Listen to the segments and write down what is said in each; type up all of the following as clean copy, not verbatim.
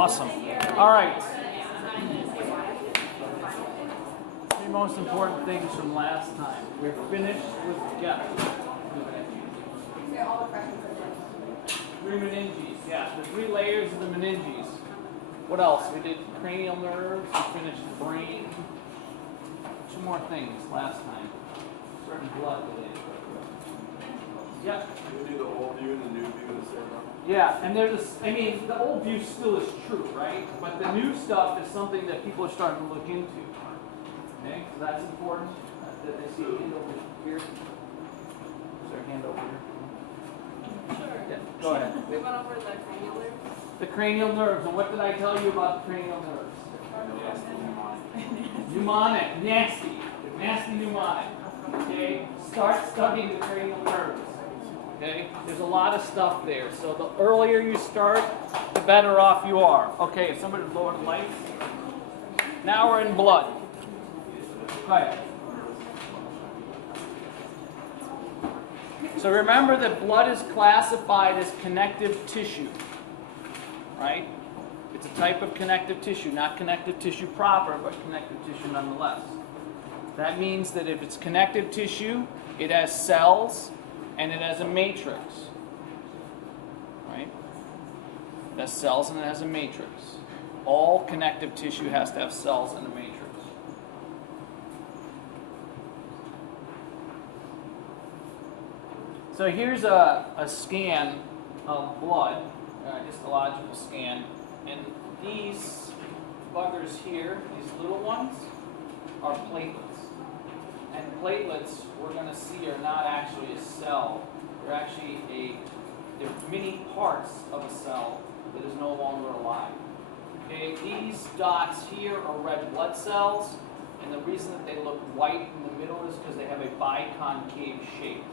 Awesome. All right. Three most important things from last time. We're finished with, yeah. Three meninges, yeah. The three layers of the meninges. What else? We did cranial nerves, we finished the brain. Two more things last time. Certain blood today. Yep. You do the old view and the new view of the cerebrum. Yeah, and there's this, I mean, the old view still is true, right? But the new stuff is something that people are starting to look into. Okay, so that's important. That they see a hand over here. Is there a hand over here? Sure. Yeah, go ahead. We went over the cranial nerves. The cranial nerves, and what did I tell you about the cranial nerves? Mnemonic, nasty, nasty mnemonic. Okay, start studying the cranial nerves. Okay, there's a lot of stuff there. So the earlier you start, the better off you are. Okay, if somebody lower the lights. Now we're in blood. Go ahead. So remember that blood is classified as connective tissue, right? It's a type of connective tissue, not connective tissue proper, but connective tissue nonetheless. That means that if it's connective tissue, it has cells and it has a matrix, right? It has cells and it has a matrix. All connective tissue has to have cells and a matrix. So here's a scan of blood, histological scan, and these buggers here, these little ones, are platelets. And platelets, we're going to see, are not actually a cell. They're actually they're many parts of a cell that is no longer alive. Okay, these dots here are red blood cells, and the reason that they look white in the middle is because they have a biconcave shape.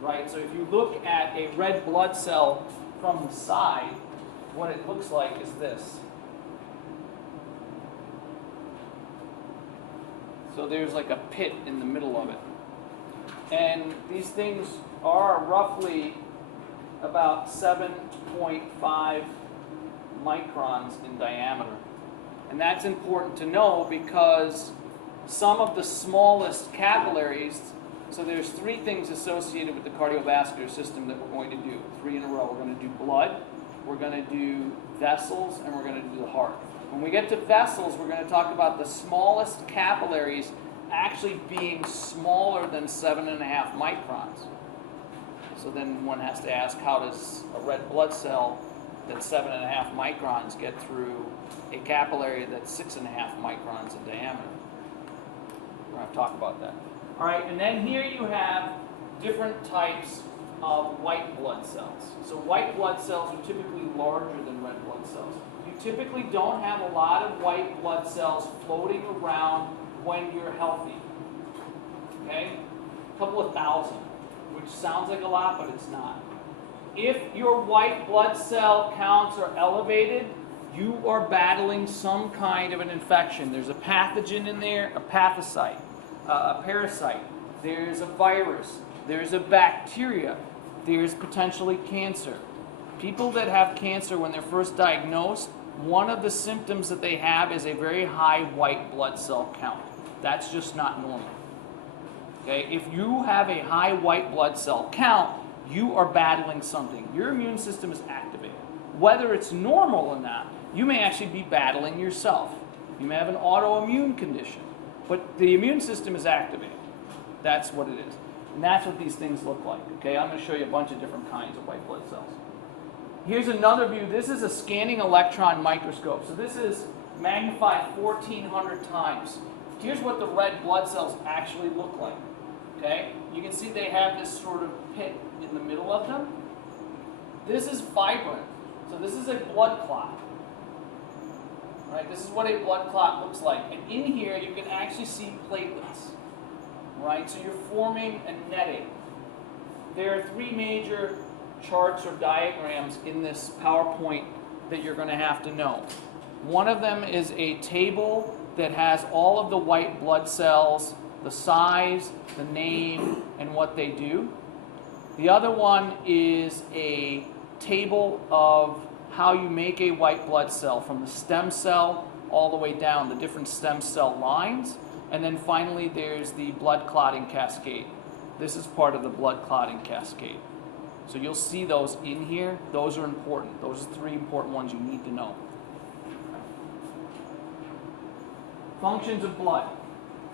Right, so if you look at a red blood cell from the side, what it looks like is this. So there's like a pit in the middle of it. And these things are roughly about 7.5 microns in diameter. And that's important to know because some of the smallest capillaries, so there's three things associated with the cardiovascular system that we're going to do. Three in a row. We're going to do blood, we're going to do vessels, and we're going to do the heart. When we get to vessels, we're going to talk about the smallest capillaries actually being smaller than 7.5 microns. So then one has to ask, how does a red blood cell that's 7.5 microns get through a capillary that's 6.5 microns in diameter? We're going to talk about that. All right, and then here you have different types of white blood cells. So white blood cells are typically larger than red blood cells. You typically don't have a lot of white blood cells floating around when you're healthy. Okay? A couple of thousand, which sounds like a lot, but it's not. If your white blood cell counts are elevated, you are battling some kind of an infection. There's a pathogen in there, a pathocyte. A parasite, there's a virus, there's a bacteria, there's potentially cancer. People that have cancer when they're first diagnosed, one of the symptoms that they have is a very high white blood cell count. That's just not normal. Okay? If you have a high white blood cell count, you are battling something. Your immune system is activated. Whether it's normal or not, you may actually be battling yourself. You may have an autoimmune condition. But the immune system is activated. That's what it is. And that's what these things look like. Okay, I'm going to show you a bunch of different kinds of white blood cells. Here's another view. This is a scanning electron microscope. So this is magnified 1,400 times. Here's what the red blood cells actually look like. Okay, you can see they have this sort of pit in the middle of them. This is fibrin. So this is a blood clot. Right, this is what a blood clot looks like. And in here, you can actually see platelets. Right, so you're forming a netting. There are three major charts or diagrams in this PowerPoint that you're going to have to know. One of them is a table that has all of the white blood cells, the size, the name, and what they do. The other one is a table of how you make a white blood cell from the stem cell all the way down, the different stem cell lines. And then finally, there's the blood clotting cascade. This is part of the blood clotting cascade. So you'll see those in here. Those are important. Those are 3 important ones you need to know. Functions of blood.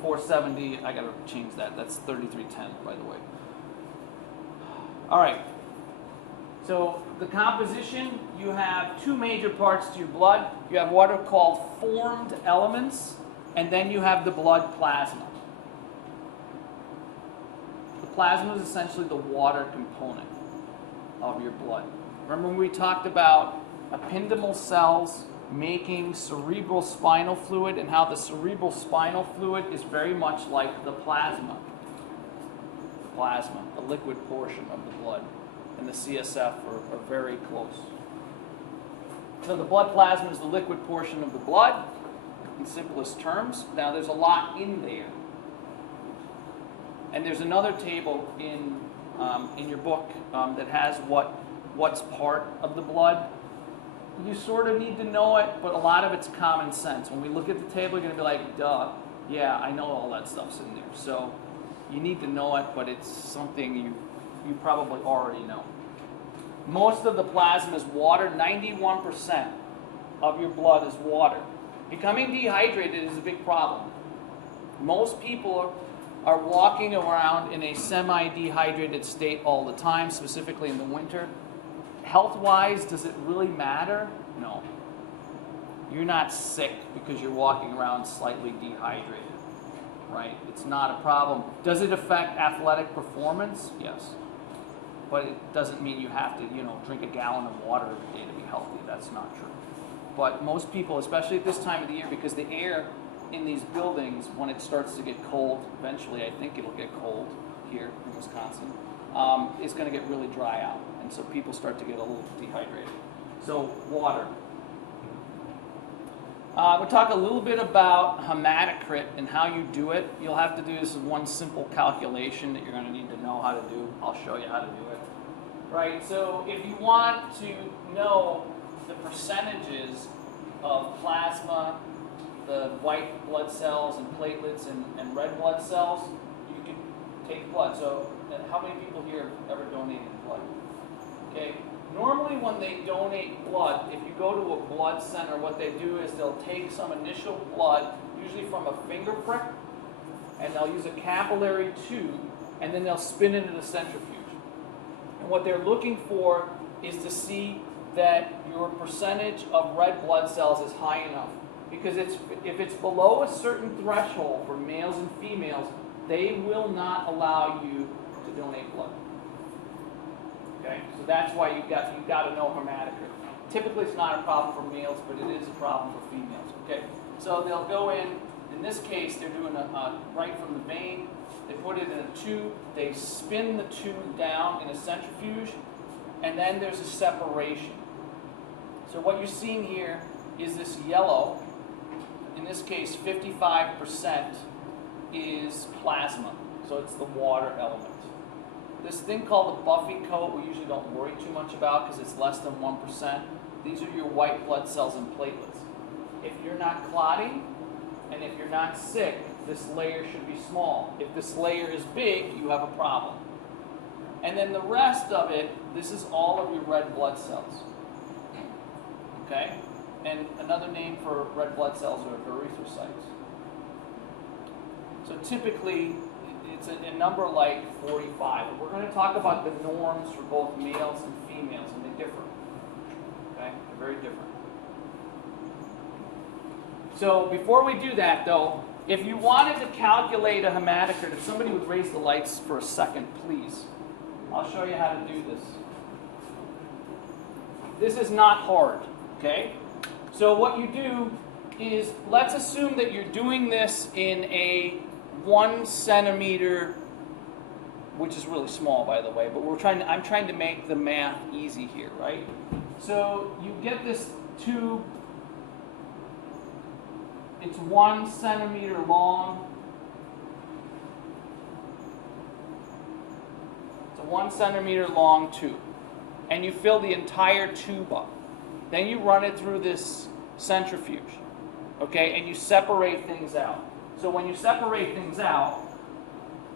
470, I gotta change that. That's 3310, by the way. All right. So the composition, you have 2 major parts to your blood. You have what are called formed elements, and then you have the blood plasma. The plasma is essentially the water component of your blood. Remember when we talked about ependymal cells making cerebral spinal fluid, and how the cerebral spinal fluid is very much like the plasma. The plasma, the liquid portion of the blood, and the CSF are very close. So the blood plasma is the liquid portion of the blood, in simplest terms. Now there's a lot in there. And there's another table in your book that has what's part of the blood. You sort of need to know it, but a lot of it's common sense. When we look at the table, you're going to be like, duh, yeah, I know all that stuff's in there. So you need to know it, but it's something you probably already know. Most of the plasma is water. 91% of your blood is water. Becoming dehydrated is a big problem. Most people are walking around in a semi-dehydrated state all the time, specifically in the winter. Health-wise, does it really matter? No. You're not sick because you're walking around slightly dehydrated, right? It's not a problem. Does it affect athletic performance? Yes. But it doesn't mean you have to, drink a gallon of water every day to be healthy. That's not true. But most people, especially at this time of the year, because the air in these buildings, when it starts to get cold, eventually I think it'll get cold here in Wisconsin, is going to get really dry out. And so people start to get a little dehydrated. So water. We'll talk a little bit about hematocrit and how you do it. You'll have to do this one simple calculation that you're going to need to know how to do. I'll show you how to do it. Right, so if you want to know the percentages of plasma, the white blood cells and platelets and red blood cells, you can take blood. So how many people here have ever donated blood? Okay. Normally when they donate blood, if you go to a blood center, what they do is they'll take some initial blood, usually from a finger prick, and they'll use a capillary tube, and then they'll spin it in a centrifuge. And what they're looking for is to see that your percentage of red blood cells is high enough. Because if it's below a certain threshold for males and females, they will not allow you to donate blood. Okay, so that's why you've got to know hematocrit. Typically, it's not a problem for males, but it is a problem for females. Okay, so they'll go in. In this case, they're doing right from the vein. They put it in a tube. They spin the tube down in a centrifuge, and then there's a separation. So what you're seeing here is this yellow. In this case, 55% is plasma, so it's the water element. This thing called the Buffy coat, we usually don't worry too much about because it's less than 1%. These are your white blood cells and platelets. If you're not clotting and if you're not sick, this layer should be small. If this layer is big, you have a problem. And then the rest of it, this is all of your red blood cells. Okay? And another name for red blood cells are erythrocytes. So typically, it's a number like 45. We're going to talk about the norms for both males and females, and they differ. Okay? They're very different. So before we do that, though, if you wanted to calculate a hematocrit, if somebody would raise the lights for a second, please. I'll show you how to do this. This is not hard, okay? So what you do is, let's assume that you're doing this in a 1 centimeter, which is really small, by the way, but I'm trying to make the math easy here, right? So you get this tube. It's 1 centimeter long. It's a 1 centimeter long tube. And you fill the entire tube up. Then you run it through this centrifuge, okay, and you separate things out. So when you separate things out,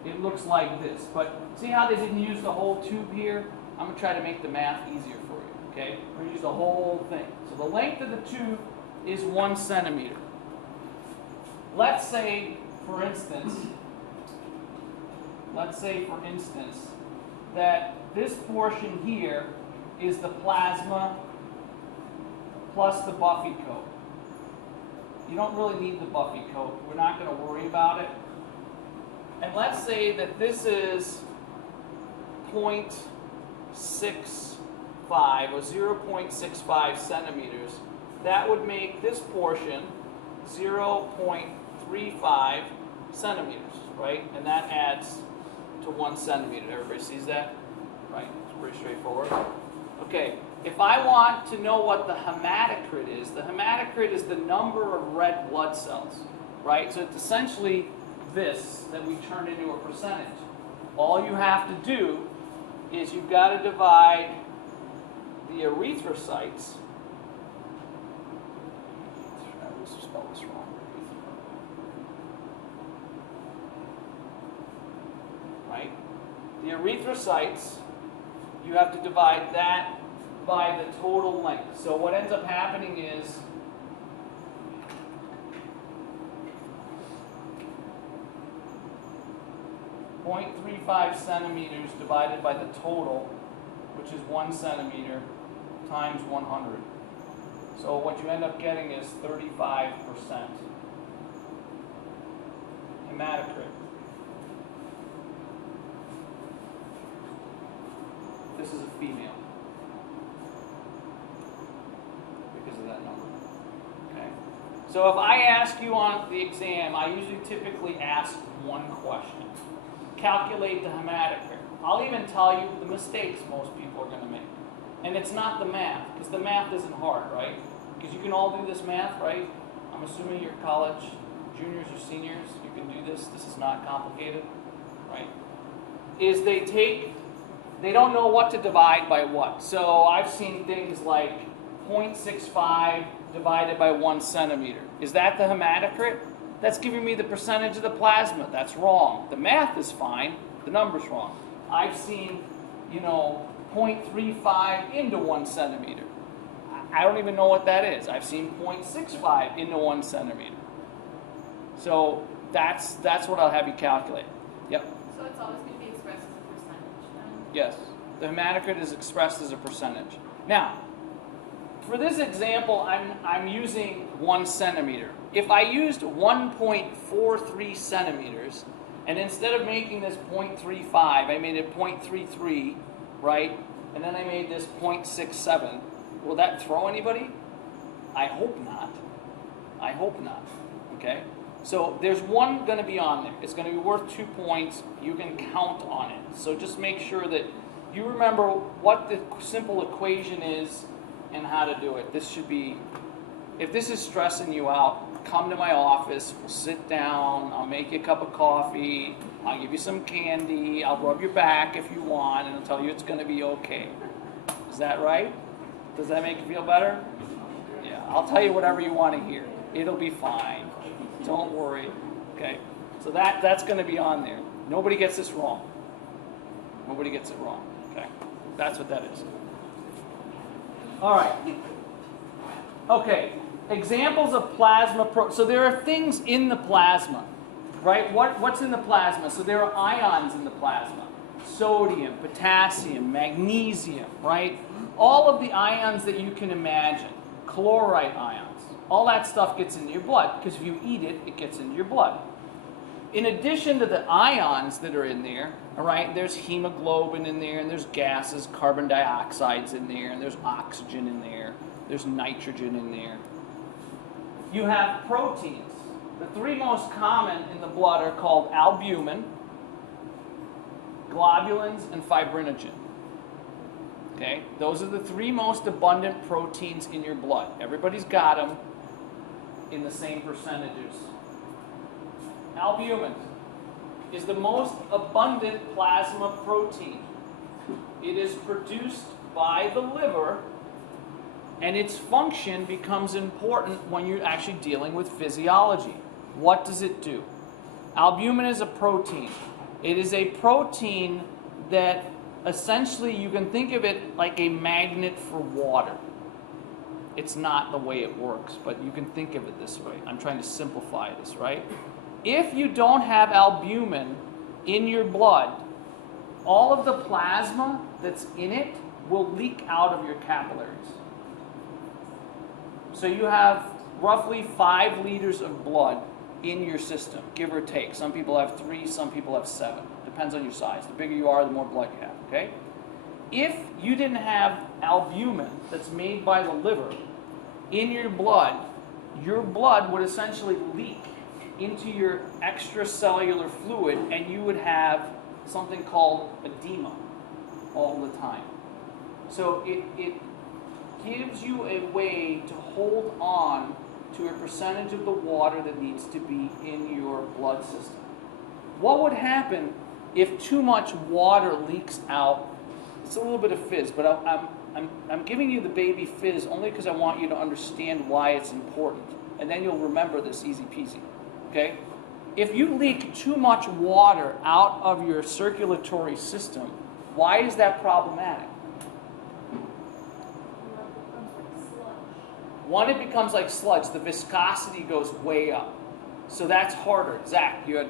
it looks like this. But see how they didn't use the whole tube here? I'm going to try to make the math easier for you, okay? We're going to use the whole thing. So the length of the tube is 1 centimeter. Let's say, for instance, that this portion here is the plasma plus the Buffy coat. You don't really need the Buffy coat. We're not going to worry about it. And let's say that this is 0.65 or 0.65 centimeters. That would make this portion 0.35 centimeters, right? And that adds to 1 centimeter. Everybody sees that? Right? It's pretty straightforward. Okay, if I want to know what the hematocrit is, the hematocrit is the number of red blood cells, right? So it's essentially this that we turn into a percentage. All you have to do is you've got to divide the erythrocytes. I always spell this wrong. Right? The erythrocytes, you have to divide that by the total length. So what ends up happening is .35 centimeters divided by the total, which is 1 centimeter, times 100. So what you end up getting is 35% hematocrit. This is a female because of that number. Okay. So if I ask you on the exam, I usually typically ask one question. Calculate the hematocrit. I'll even tell you the mistakes most people are going to make. And it's not the math, because the math isn't hard, right? Because you can all do this math, right? I'm assuming you're college juniors or seniors. You can do this. This is not complicated, right? Is they don't know what to divide by what. So I've seen things like 0.65 divided by 1 centimeter. Is that the hematocrit? That's giving me the percentage of the plasma. That's wrong. The math is fine. The number's wrong. I've seen, 0.35 into 1 centimeter. I don't even know what that is. I've seen 0.65 into 1 centimeter. So that's what I'll have you calculate. Yep. So it's always going to be expressed as a percentage then? Yes. The hematocrit is expressed as a percentage. Now, for this example, I'm using 1 centimeter. If I used 1.43 centimeters, and instead of making this 0.35, I made it 0.33, right? And then I made this 0.67. Will that throw anybody? I hope not. I hope not. Okay? So there's one going to be on there. It's going to be worth 2 points. You can count on it. So just make sure that you remember what the simple equation is and how to do it. This should be, if this is stressing you out, come to my office, we'll sit down, I'll make you a cup of coffee, I'll give you some candy, I'll rub your back if you want, and I'll tell you it's going to be okay. Is that right? Does that make you feel better? Yeah, I'll tell you whatever you want to hear. It'll be fine. Don't worry. Okay? So that's going to be on there. Nobody gets this wrong. Nobody gets it wrong. Okay? That's what that is. All right. Okay. Examples of plasma. So there are things in the plasma, right? What's in the plasma? So there are ions in the plasma. Sodium, potassium, magnesium, right? All of the ions that you can imagine. Chloride ions. All that stuff gets into your blood, because if you eat it, it gets into your blood. In addition to the ions that are in there, all right, there's hemoglobin in there, and there's gases, carbon dioxide's in there, and there's oxygen in there, there's nitrogen in there. You have proteins. The three most common in the blood are called albumin, globulins, and fibrinogen. Okay? Those are the three most abundant proteins in your blood. Everybody's got them in the same percentages. Albumin is the most abundant plasma protein. It is produced by the liver And its function becomes important when you're actually dealing with physiology. What does it do? Albumin is a protein. It is a protein that essentially you can think of it like a magnet for water. It's not the way it works, but you can think of it this way. I'm trying to simplify this, right? If you don't have albumin in your blood, all of the plasma that's in it will leak out of your capillaries. So you have roughly 5 liters of blood in your system, give or take. Some people have 3, some people have 7. Depends on your size. The bigger you are, the more blood you have, okay? If you didn't have albumin that's made by the liver in your blood would essentially leak into your extracellular fluid, and you would have something called edema all the time. So it gives you a way to hold on to a percentage of the water that needs to be in your blood system. What would happen if too much water leaks out? It's a little bit of fizz, but I'm giving you the baby fizz only because I want you to understand why it's important. And then you'll remember this easy peasy, okay? If you leak too much water out of your circulatory system, why is that problematic? One, it becomes like sludge. The viscosity goes way up. So that's harder. Zach, you had...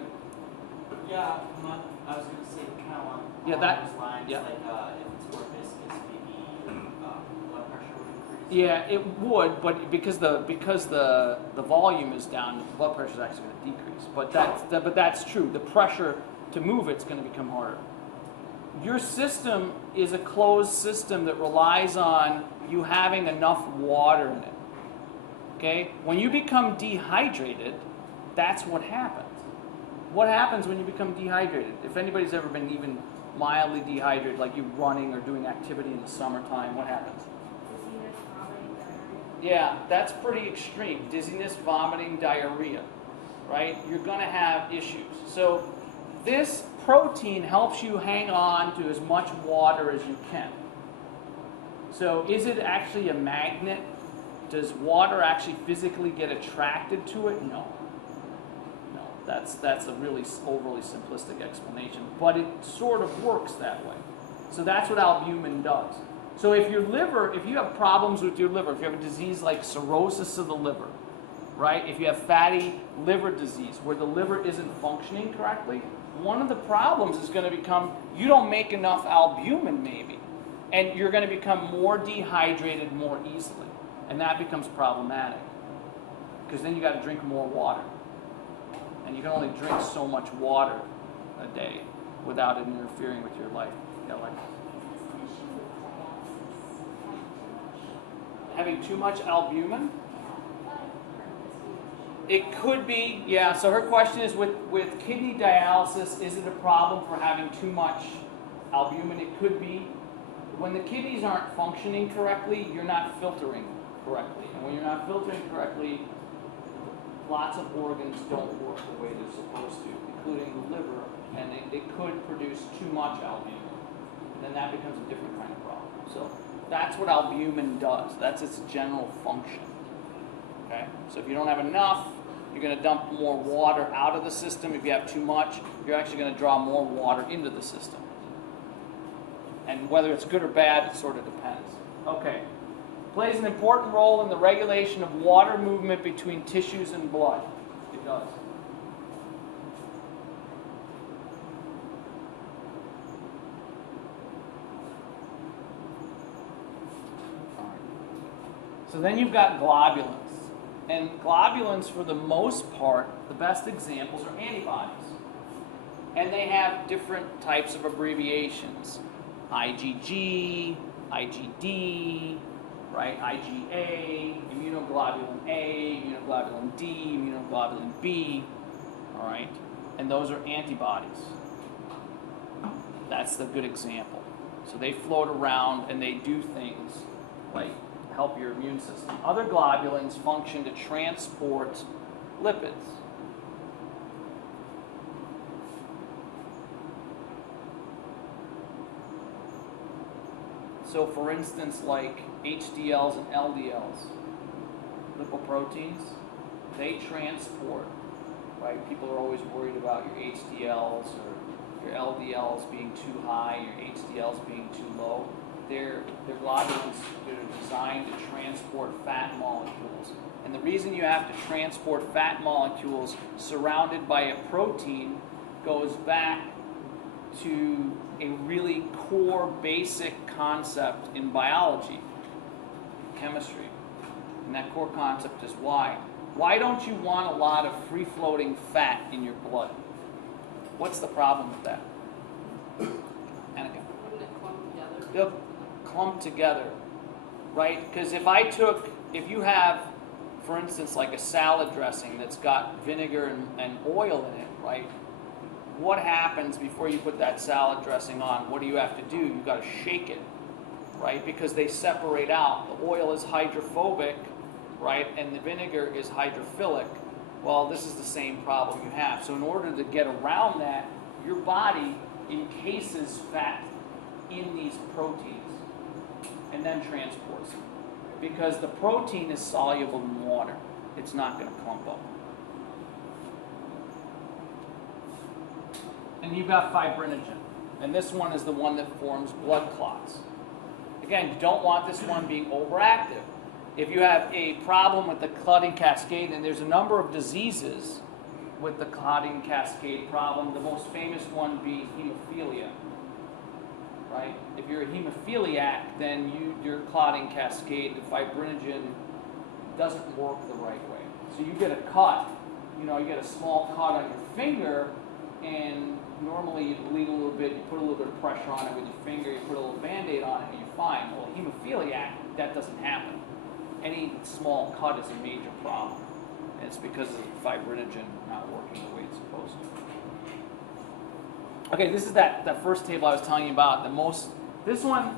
Yeah, I was going to say kind of along those lines, yeah. like if it's more viscous, maybe blood pressure would increase. Yeah, it would, but because the volume is down, the blood pressure is actually going to decrease. But that's true. The pressure to move it's going to become harder. Your system is a closed system that relies on you having enough water in it. Okay? When you become dehydrated, that's what happens. What happens when you become dehydrated? If anybody's ever been even mildly dehydrated, like you running or doing activity in the summertime, what happens? Dizziness, vomiting, diarrhea. Yeah, that's pretty extreme. Dizziness, vomiting, diarrhea, right? You're going to have issues. So this protein helps you hang on to as much water as you can. So is it actually a magnet? Does water actually physically get attracted to it? No. No, that's a really overly simplistic explanation, but it sort of works that way. So that's what albumin does. So if you have problems with your liver, if you have a disease like cirrhosis of the liver, right? If you have fatty liver disease where the liver isn't functioning correctly, one of the problems is going to become you don't make enough albumin maybe, and you're going to become more dehydrated more easily. And that becomes problematic because then you got to drink more water. And you can only drink so much water a day without it interfering with your life. Yeah, like having too much albumin? It could be, yeah. So her question is with kidney dialysis, is it a problem for having too much albumin? It could be. When the kidneys aren't functioning correctly, you're not filtering correctly. And when you're not filtering correctly, lots of organs don't work the way they're supposed to, including the liver, and it could produce too much albumin. And then that becomes a different kind of problem. So that's what albumin does. That's its general function. Okay? So if you don't have enough, you're going to dump more water out of the system. If you have too much, you're actually going to draw more water into the system. And whether it's good or bad, it sort of depends. Okay. Plays an important role in the regulation of water movement between tissues and blood. It does. So then you've got globulins. And globulins, for the most part, the best examples are antibodies. And they have different types of abbreviations. IgG, IgD, right? IgA, immunoglobulin A, immunoglobulin D, immunoglobulin B, all right? And those are antibodies. That's the good example. So they float around and they do things like help your immune system. Other globulins function to transport lipids. So for instance, like HDLs and LDLs, lipoproteins, they transport, right? People are always worried about your HDLs or your LDLs being too high, your HDLs being too low. They're globulins that are designed to transport fat molecules. And the reason you have to transport fat molecules surrounded by a protein goes back to a really core basic concept in biology, chemistry. And that core concept is why. Why don't you want a lot of free-floating fat in your blood? What's the problem with that? Annika? Wouldn't it clump together? They'll clump together, right? Because if you have, for instance, like a salad dressing that's got vinegar and oil in it, right? What happens before you put that salad dressing on? What do you have to do? You've got to shake it, right? Because they separate out. The oil is hydrophobic, right? And the vinegar is hydrophilic. Well, this is the same problem you have. So in order to get around that, your body encases fat in these proteins and then transports them. Because the protein is soluble in water. It's not going to clump up. And you've got fibrinogen. And this one is the one that forms blood clots. Again, you don't want this one being overactive. If you have a problem with the clotting cascade, and there's a number of diseases with the clotting cascade problem, the most famous one being hemophilia. Right? If you're a hemophiliac, then your clotting cascade, the fibrinogen, doesn't work the right way. So you get a cut, you get a small cut on your finger, and normally you bleed a little bit, you put a little bit of pressure on it with your finger, you put a little Band-Aid on it, and you're fine. Well, hemophiliac, that doesn't happen. Any small cut is a major problem. And it's because of the fibrinogen not working the way it's supposed to. Okay, this is that first table I was telling you about. This one,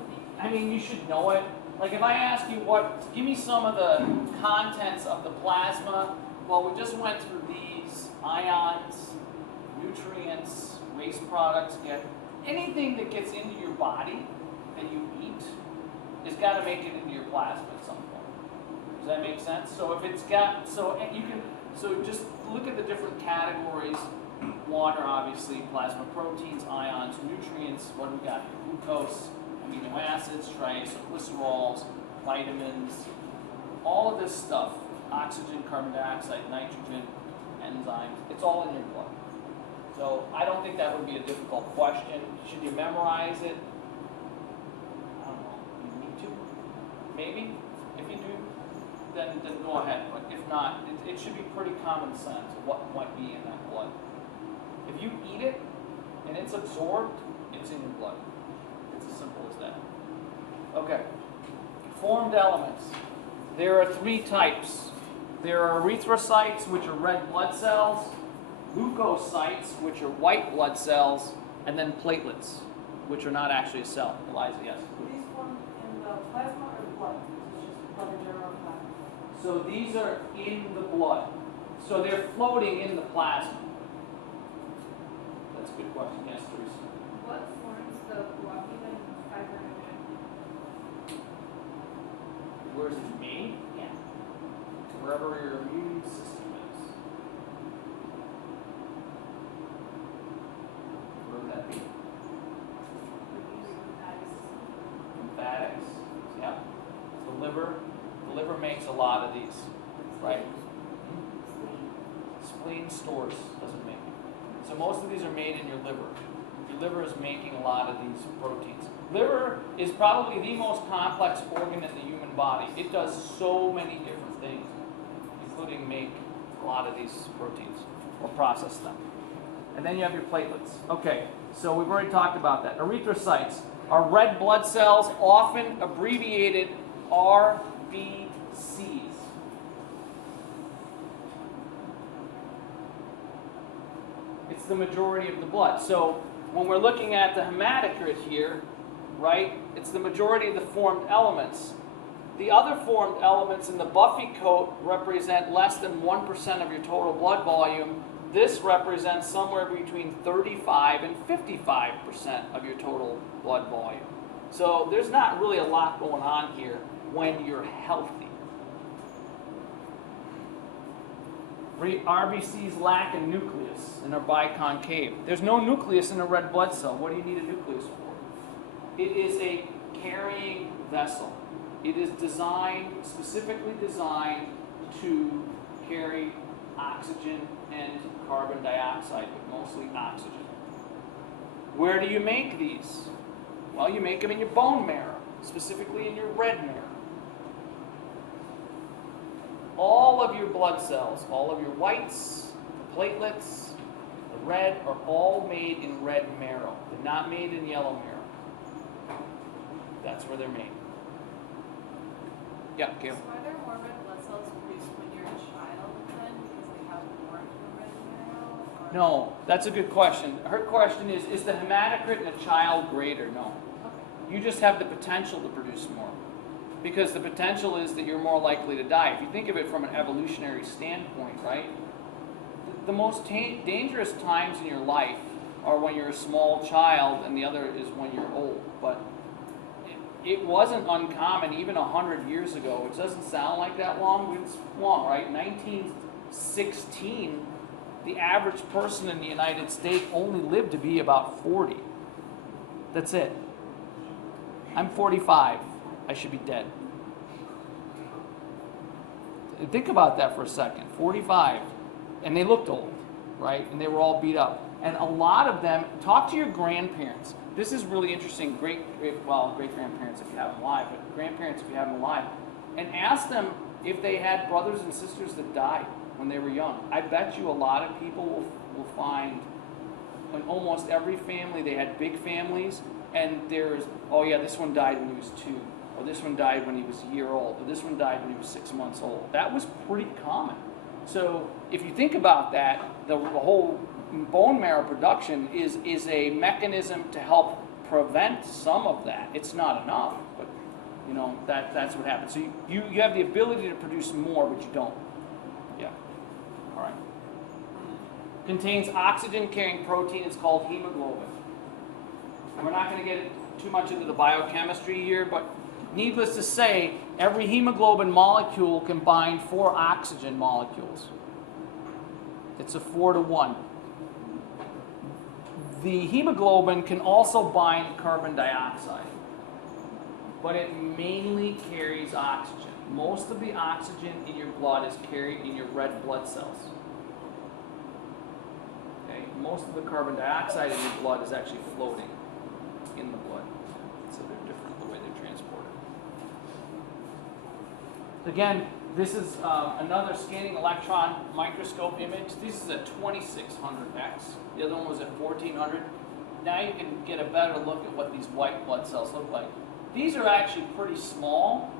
you should know it. Like if I ask you give me some of the contents of the plasma. Well, we just went through these: ions, nutrients, waste products. Anything that gets into your body and you eat has got to make it into your plasma at some point. Does that make sense? So if it's got, so just look at the different categories. Water, obviously, plasma proteins, ions, nutrients. What do we got? Glucose, amino acids, triacylglycerols, vitamins, all of this stuff. Oxygen, carbon dioxide, nitrogen, enzymes. It's all in your blood. So I don't think that would be a difficult question. Should you memorize it? I don't know. You need to? Maybe. If you do, then go ahead. But if not, it should be pretty common sense what might be in that blood. If you eat it and it's absorbed, it's in your blood. It's as simple as that. Okay. Formed elements. There are three types. There are erythrocytes, which are red blood cells, leukocytes, which are white blood cells, and then platelets, which are not actually a cell. Eliza, yes? Were these formed in the plasma or the blood? It's just blood in general plasma. So these are in the blood. So they're floating in the plasma. That's a good question. Yes, Teresa? What forms the globulin fibrinogen? Where is it made? Yeah. Wherever your immune system is. Where would that be? Lymphatics. Yep. The liver. The liver makes a lot of these, right? Spleen stores, doesn't make it. So most of these are made in your liver. Your liver is making a lot of these proteins. Liver is probably the most complex organ in the human body. It does so many different things, including make a lot of these proteins or process them. And then you have your platelets. Okay, so we've already talked about that. Erythrocytes are red blood cells, often abbreviated RBCs. It's the majority of the blood. So when we're looking at the hematocrit here, right, it's the majority of the formed elements. The other formed elements in the Buffy coat represent less than 1% of your total blood volume. This represents somewhere between 35 and 55% of your total blood volume. So there's not really a lot going on here when you're healthy. RBCs lack a nucleus and are biconcave. There's no nucleus in a red blood cell. What do you need a nucleus for? It is a carrying vessel. It is specifically designed to carry oxygen and carbon dioxide, but mostly oxygen. Where do you make these? Well, you make them in your bone marrow, specifically in your red marrow. All of your blood cells, all of your whites, the platelets, the red, are all made in red marrow. They're not made in yellow marrow. That's where they're made. Yeah, Gail. So are there more red blood cells produced when you're a child then because they have more of the red marrow? Or? No, that's a good question. Her question is the hematocrit in a child greater? No. Okay. You just have the potential to produce more. Because the potential is that you're more likely to die. If you think of it from an evolutionary standpoint, right? The most dangerous times in your life are when you're a small child, and the other is when you're old. But it wasn't uncommon even 100 years ago. It doesn't sound like that long, but it's long, right? 1916, the average person in the United States only lived to be about 40. That's it. I'm 45. I should be dead. Think about that for a second. 45. And they looked old, right? And they were all beat up. And a lot of them, talk to your grandparents. This is really interesting. Great-grandparents if you have them alive, but grandparents if you have them alive. And ask them if they had brothers and sisters that died when they were young. I bet you a lot of people will find in almost every family, they had big families, and there's, oh yeah, this one died when he was 2. Or this one died when he was a year old, or this one died when he was 6 months old. That was pretty common. So if you think about that, the whole bone marrow production is a mechanism to help prevent some of that. It's not enough, but you know that's what happens. So you have the ability to produce more, but you don't. Yeah. All right. Contains oxygen-carrying protein. It's called hemoglobin. We're not going to get too much into the biochemistry here, but needless to say, every hemoglobin molecule can bind 4 oxygen molecules. It's a 4-to-1. The hemoglobin can also bind carbon dioxide, but it mainly carries oxygen. Most of the oxygen in your blood is carried in your red blood cells. Okay? Most of the carbon dioxide in your blood is actually floating in the blood. So they're different the way they're transported. Again, this is another scanning electron microscope image. This is at 2600x. The other one was at 1400. Now you can get a better look at what these white blood cells look like. These are actually pretty small.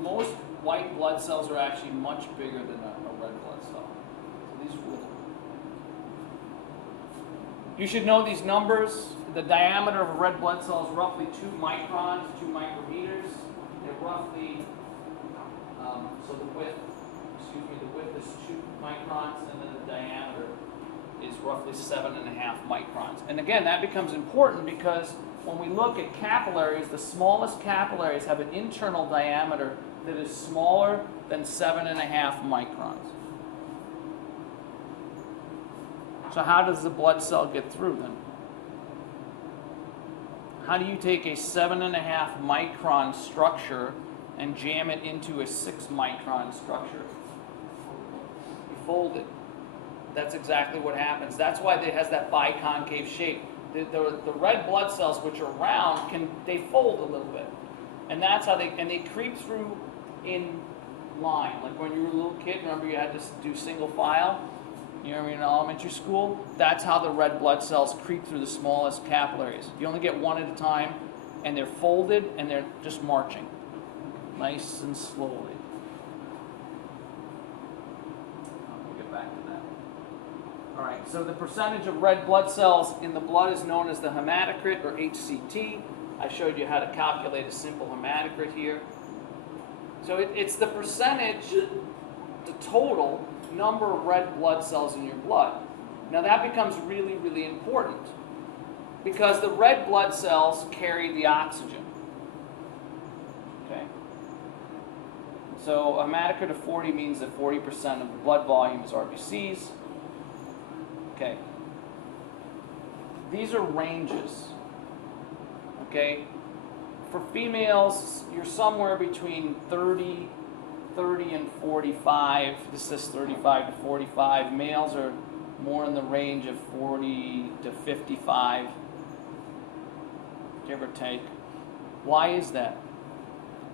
Most white blood cells are actually much bigger than a red blood cell. So these are little. You should know these numbers. The diameter of a red blood cell is roughly 2 microns, 2 micrometers. They're roughly, so the width is 2 microns, and then the diameter is roughly 7.5 microns. And again, that becomes important because when we look at capillaries, the smallest capillaries have an internal diameter that is smaller than 7.5 microns. So how does the blood cell get through then? How do you take a 7.5 micron structure and jam it into a 6 micron structure? You fold it. That's exactly what happens. That's why it has that biconcave shape. The red blood cells, which are round, they fold a little bit. And that's how they creep through in line. Like when you were a little kid, remember you had to do single file? You know, in elementary school, that's how the red blood cells creep through the smallest capillaries. You only get one at a time, and they're folded, and they're just marching, nice and slowly. We'll get back to that. All right, so the percentage of red blood cells in the blood is known as the hematocrit, or HCT. I showed you how to calculate a simple hematocrit here. So it's the percentage, the total number of red blood cells in your blood. Now that becomes really, really important Because the red blood cells carry the oxygen. Okay? So a hematocrit of 40 means that 40% of the blood volume is RBCs. Okay. These are ranges. Okay? For females, you're somewhere between 30 and 45. This says 35 to 45. Males are more in the range of 40 to 55, give or take. Why is that?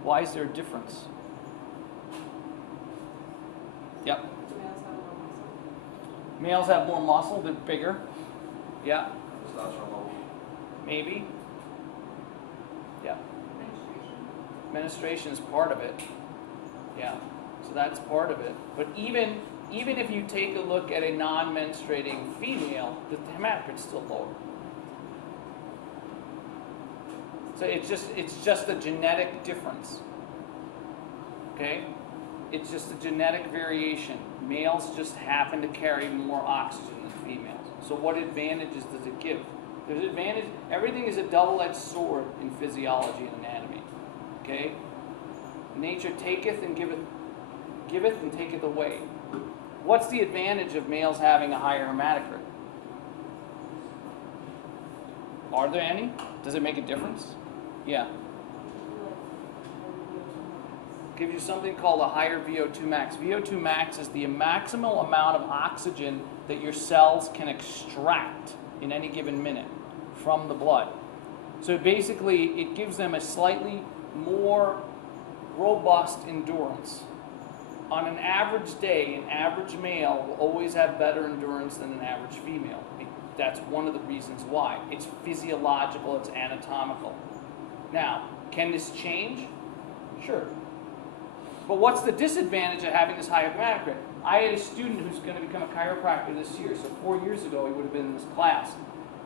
Why is there a difference? Yep. Males have more muscle. Males have more muscle, they're bigger. Yeah, Testosterone level. maybe. Yeah. Menstruation. Menstruation is part of it. Yeah, so that's part of it. But even if you take a look at a non-menstruating female, the hematocrit's still lower. So it's just a genetic difference. Okay? It's just a genetic variation. Males just happen to carry more oxygen than females. So what advantages does it give? There's advantage. Everything is a double-edged sword in physiology and anatomy. Okay? Nature taketh and giveth and taketh away. What's the advantage of males having a higher hematocrit? Are there any? Does it make a difference? Yeah. Gives you something called a higher VO2 max. VO2 max is the maximal amount of oxygen that your cells can extract in any given minute from the blood. So basically, it gives them a slightly more robust endurance. On an average day, an average male will always have better endurance than an average female. That's one of the reasons why. It's physiological, it's anatomical. Now, can this change? Sure. But what's the disadvantage of having this high hematocrit? I had a student who's going to become a chiropractor this year. So 4 years ago, he would have been in this class.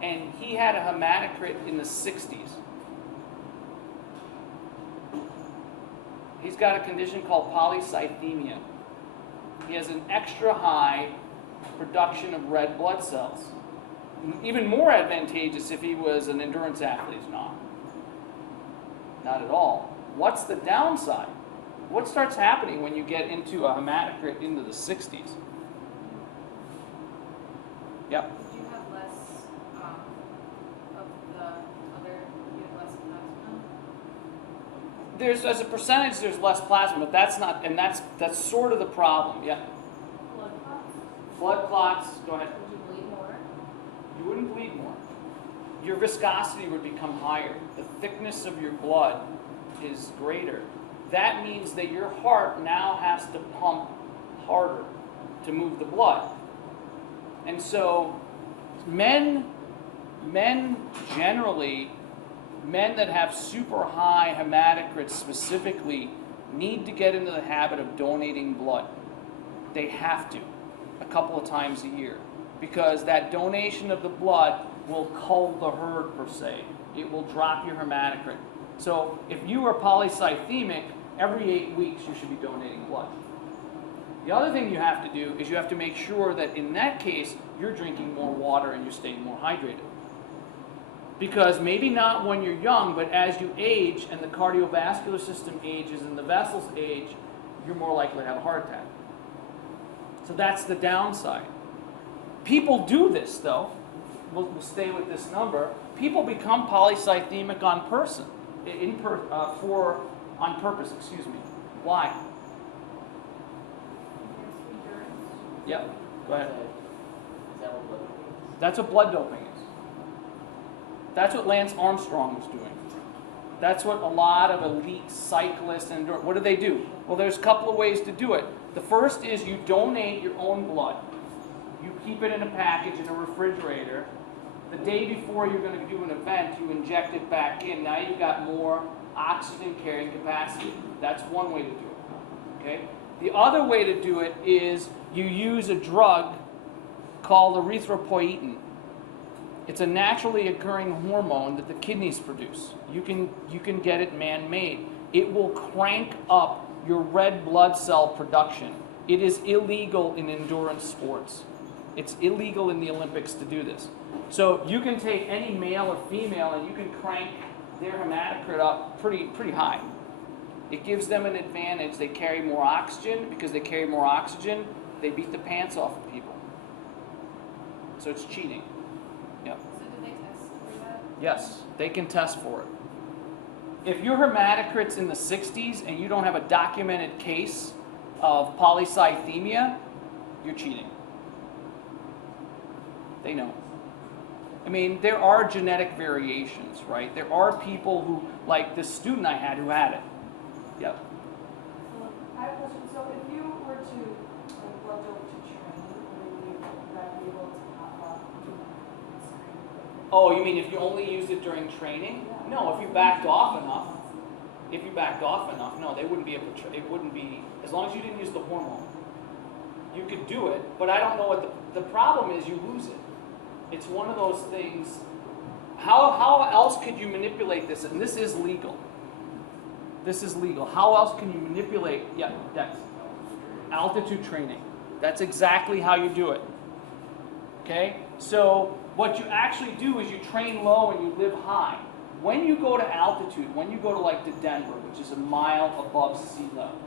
And he had a hematocrit in the 60s. He's got a condition called polycythemia. He has an extra high production of red blood cells. Even more advantageous if he was an endurance athlete. He's not. Not at all. What's the downside? What starts happening when you get into a hematocrit into the 60s? Yep. Did you have less of the other, you had less plasma? There's, as a percentage, there's less plasma, but that's not, and that's sort of the problem. Yeah. Blood clots? Blood clots. Go ahead. Would you bleed more? You wouldn't bleed more. Your viscosity would become higher. The thickness of your blood is greater. That means that your heart now has to pump harder to move the blood. And so men generally, men that have super high hematocrits specifically, need to get into the habit of donating blood. They have to, a couple of times a year. Because that donation of the blood will cull the herd, per se. It will drop your hematocrit. So if you are polycythemic, every 8 weeks you should be donating blood. The other thing you have to do is you have to make sure that in that case, you're drinking more water and you're staying more hydrated. Because maybe not when you're young, but as you age and the cardiovascular system ages and the vessels age, you're more likely to have a heart attack. So that's the downside. People do this, though. We'll stay with this number. People become polycythemic on purpose. Excuse me. Why? Yep. Go ahead. Is that what blood is? That's what blood doping is. That's what Lance Armstrong was doing. That's what a lot of elite cyclists and what do? Well, there's a couple of ways to do it. The first is you donate your own blood. You keep it in a package in a refrigerator. The day before you're going to do an event, you inject it back in. Now you've got more oxygen carrying capacity. That's one way to do it. Okay? The other way to do it is you use a drug called erythropoietin. It's a naturally occurring hormone that the kidneys produce. You can get it man-made. It will crank up your red blood cell production. It is illegal in endurance sports. It's illegal in the Olympics to do this. So you can take any male or female and you can crank their hematocrit up pretty high. It gives them an advantage. They carry more oxygen. Because they carry more oxygen, they beat the pants off of people. So it's cheating. Yep. So do they test for that? Yes, they can test for it. If your hematocrit's in the 60s and you don't have a documented case of polycythemia, you're cheating. They know. I mean, there are genetic variations, right? There are people who, like this student I had who had it. Yep. I have a question. So if you were to like blood dope to train, would that be able to pop up on the screen? Oh, you mean if you only used it during training? No, if you backed off enough. If you backed off enough, no, they wouldn't be able to. It wouldn't be, as long as you didn't use the hormone. You could do it, but I don't know what the problem is. You lose it. It's one of those things. How else could you manipulate this? And this is legal. This is legal. How else can you manipulate? Yeah, Dex. Altitude training. That's exactly how you do it. Okay? So what you actually do is you train low and you live high. When you go to altitude, when you go to like to Denver, which is a mile above sea level,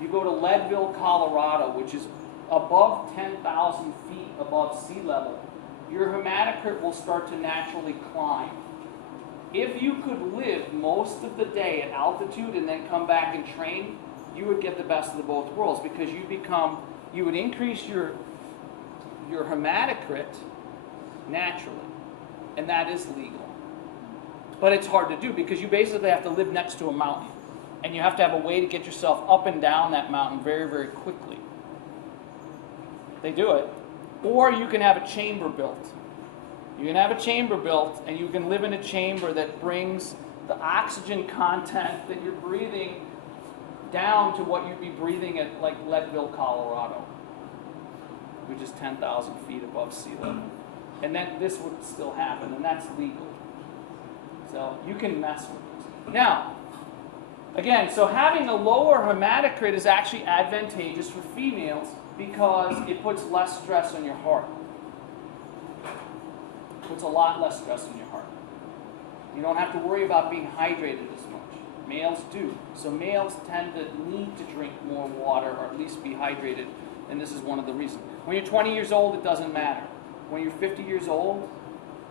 you go to Leadville, Colorado, which is above 10,000 feet above sea level, your hematocrit will start to naturally climb. If you could live most of the day at altitude and then come back and train, you would get the best of the both worlds because you would increase your hematocrit naturally, and that is legal. But it's hard to do because you basically have to live next to a mountain, and you have to have a way to get yourself up and down that mountain very, very quickly. They do it. Or you can have a chamber built. You can have a chamber built, and you can live in a chamber that brings the oxygen content that you're breathing down to what you'd be breathing at like Leadville, Colorado, which is 10,000 feet above sea level. And then this would still happen, and that's legal. So you can mess with this. Now, again, so having a lower hematocrit is actually advantageous for females because it puts less stress on your heart. Puts a lot less stress on your heart. You don't have to worry about being hydrated as much. Males do. So males tend to need to drink more water or at least be hydrated, and this is one of the reasons. When you're 20 years old, it doesn't matter. When you're 50 years old,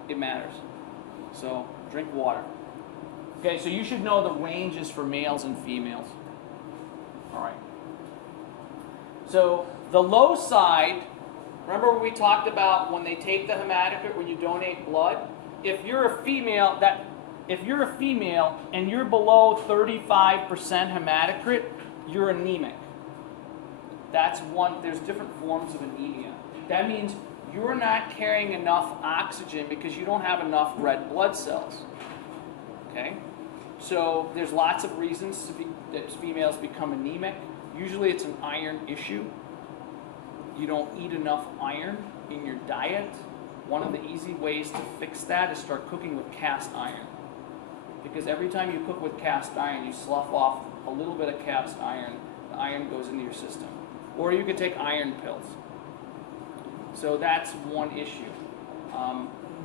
it matters. So drink water. Okay, so you should know the ranges for males and females. All right. So the low side, remember what we talked about when they take the hematocrit when you donate blood? If you're a female and you're below 35% hematocrit, you're anemic. That's one. There's different forms of anemia. That means you're not carrying enough oxygen because you don't have enough red blood cells. Okay? So there's lots of reasons that females become anemic. Usually it's an iron issue. You don't eat enough iron in your diet. One of the easy ways to fix that is start cooking with cast iron. Because every time you cook with cast iron, you slough off a little bit of cast iron. The iron goes into your system. Or you could take iron pills. So that's one issue.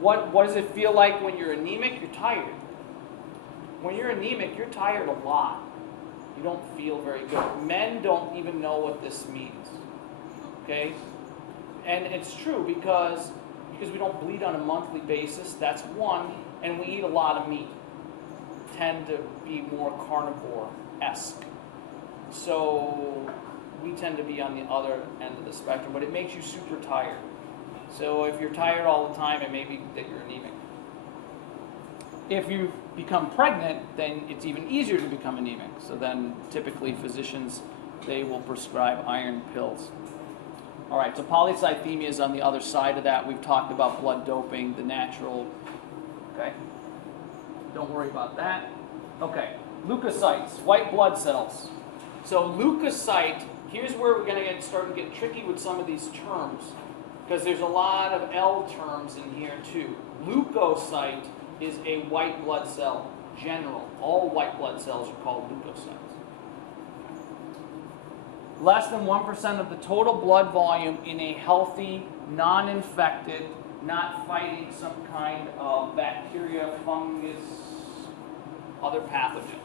What does it feel like when you're anemic? You're tired. When you're anemic, you're tired a lot. You don't feel very good. Men don't even know what this means. Okay? And it's true because we don't bleed on a monthly basis. That's one. And we eat a lot of meat. Tend to be more carnivore-esque. So we tend to be on the other end of the spectrum, but it makes you super tired. So if you're tired all the time, it may be that you're anemic. If you become pregnant, then it's even easier to become anemic. So then typically physicians, they will prescribe iron pills. All right, so polycythemia is on the other side of that. We've talked about blood doping, the natural, okay? Don't worry about that. Okay, leukocytes, white blood cells. So leukocyte, here's where we're going to start to get tricky with some of these terms, because there's a lot of L terms in here too. Leukocyte is a white blood cell, general. All white blood cells are called leukocytes. Less than 1% of the total blood volume in a healthy, non-infected not fighting some kind of bacteria, fungus, other pathogen.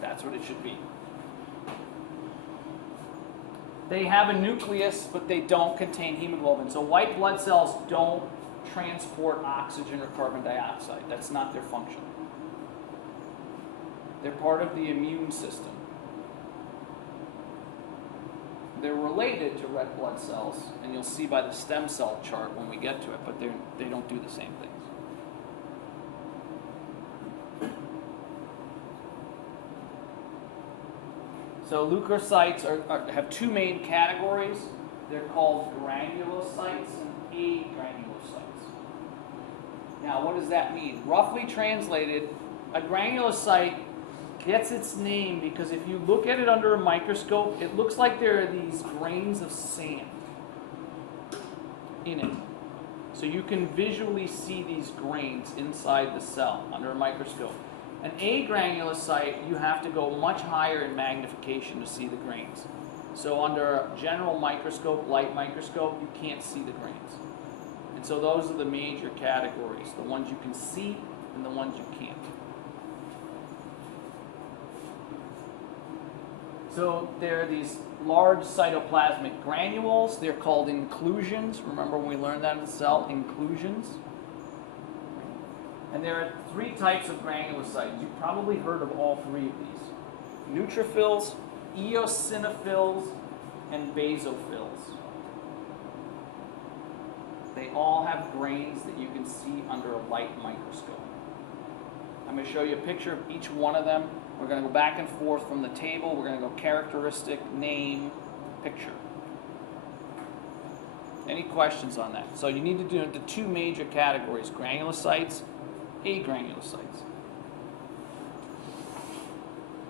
That's what it should be. They have a nucleus, but they don't contain hemoglobin. So white blood cells don't transport oxygen or carbon dioxide. That's not their function. They're part of the immune system. They're related to red blood cells, and you'll see by the stem cell chart when we get to it, but they don't do the same things. So leukocytes have two main categories. They're called granulocytes and agranulocytes. Now, what does that mean? Roughly translated, a granulocyte gets its name because if you look at it under a microscope, it looks like there are these grains of sand in it. So you can visually see these grains inside the cell under a microscope. An agranulocyte, you have to go much higher in magnification to see the grains. So under a general microscope, light microscope, you can't see the grains. And so those are the major categories, the ones you can see and the ones you can't. So there are these large cytoplasmic granules. They're called inclusions. Remember when we learned that in the cell? Inclusions. And there are three types of granulocytes. You've probably heard of all three of these. Neutrophils, eosinophils, and basophils. They all have grains that you can see under a light microscope. I'm going to show you a picture of each one of them. We're going to go back and forth from the table. We're going to go characteristic, name, picture. Any questions on that? So you need to do the two major categories, granulocytes, agranulocytes.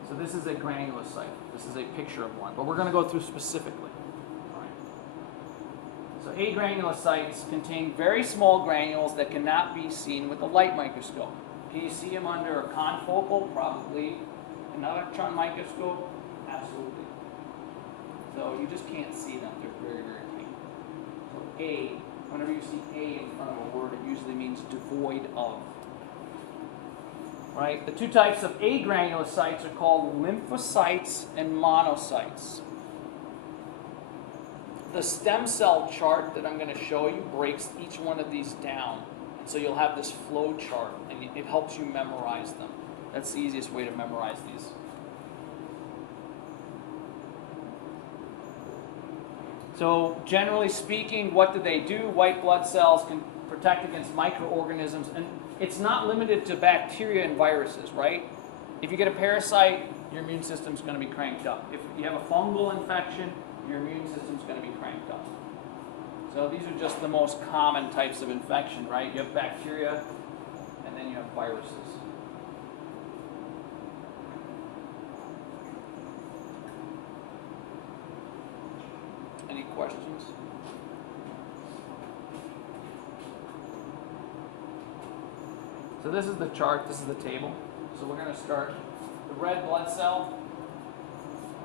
So this is a granulocyte. This is a picture of one, but we're going to go through specifically. All right. So agranulocytes contain very small granules that cannot be seen with a light microscope. Can you see them under a confocal? Probably. An electron microscope? Absolutely. So you just can't see them. They're very, very faint. So A, whenever you see A in front of a word, it usually means devoid of. Right? The two types of agranulocytes are called lymphocytes and monocytes. The stem cell chart that I'm going to show you breaks each one of these down. So you'll have this flow chart, and it helps you memorize them. That's the easiest way to memorize these. So generally speaking, what do they do? White blood cells can protect against microorganisms, and it's not limited to bacteria and viruses, right? If you get a parasite, your immune system's going to be cranked up. If you have a fungal infection, your immune system's going to be cranked up. So these are just the most common types of infection, right? You have bacteria, and then you have viruses. Any questions? So this is the chart, this is the table. So we're going to start. The red blood cell,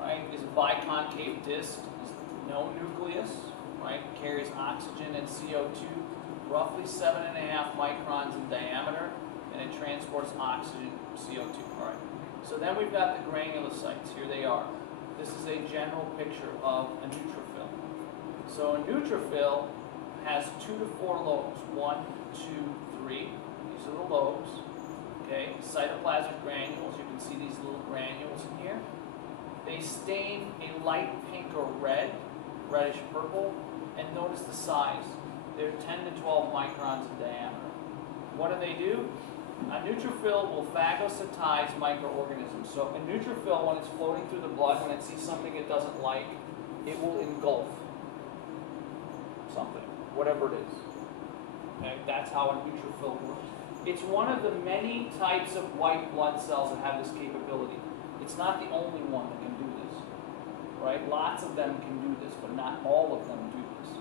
right, is a biconcave disc, no nucleus, right, carries oxygen and CO2, roughly 7.5 microns in diameter, and it transports oxygen, CO2. All right. So then we've got the granulocytes. Here they are. This is a general picture of a neutrophil. So a neutrophil has 2 to 4 lobes. 1, 2, 3. These are the lobes. Okay. Cytoplasmic granules. You can see these little granules in here. They stain a light pink or red, reddish purple, and notice the size. They're 10 to 12 microns in diameter. What do? A neutrophil will phagocytize microorganisms. So a neutrophil, when it's floating through the blood, when it sees something it doesn't like, it will engulf something, whatever it is. Okay? That's how a neutrophil works. It's one of the many types of white blood cells that have this capability. It's not the only one that can do this. Right? Lots of them can do this, but not all of them do this.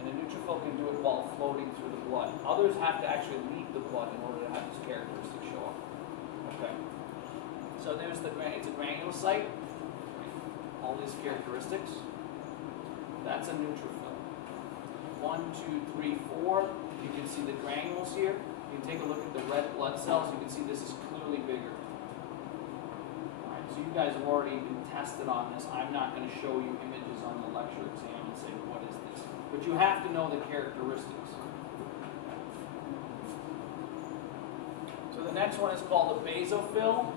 And a neutrophil can do it while floating through the blood. Others have to actually leave the blood in order to have this characteristic show up. Okay. So there's it's a granulocyte. All these characteristics. That's a neutrophil. 1, 2, 3, 4. You can see the granules here. You can take a look at the red blood cells. You can see this is clearly bigger. All right, so you guys have already been tested on this. I'm not going to show you images on the lecture exam and say, what is this? But you have to know the characteristics. So the next one is called a basophil.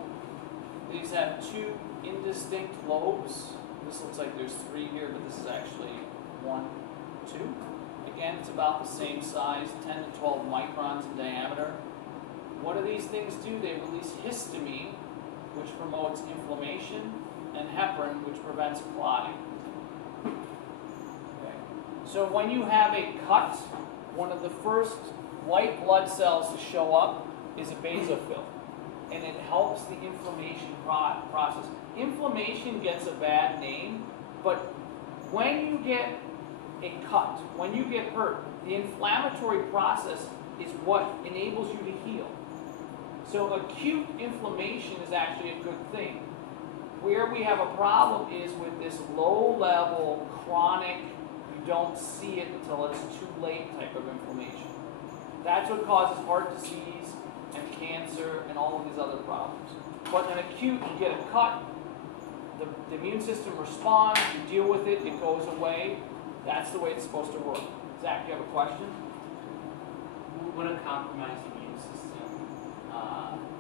These have two indistinct lobes. This looks like there's three here, but this is actually 1, 2. Again, it's about the same size, 10 to 12 microns in diameter. What do these things do? They release histamine, which promotes inflammation, and heparin, which prevents clotting. Okay. So when you have a cut, one of the first white blood cells to show up is a basophil, and it helps the inflammation process. Inflammation gets a bad name, but when you get a cut, when you get hurt, the inflammatory process is what enables you to heal. So acute inflammation is actually a good thing. Where we have a problem is with this low-level, chronic, you don't see it until it's too late type of inflammation. That's what causes heart disease and cancer and all of these other problems. But in acute, you get a cut, the immune system responds, you deal with it, it goes away. That's the way it's supposed to work. Zach, you have a question? Would a compromised immune system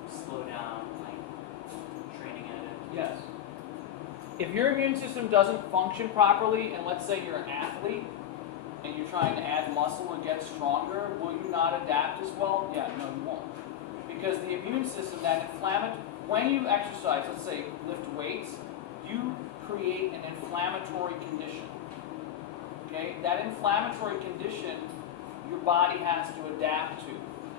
slow down, like, training at it? Yes. If your immune system doesn't function properly, and let's say you're an athlete, and you're trying to add muscle and get stronger, will you not adapt as well? Yeah, no, you won't. Because the immune system, that inflammatory, when you exercise, let's say lift weights, you create an inflammatory condition. Okay? That inflammatory condition, your body has to adapt to.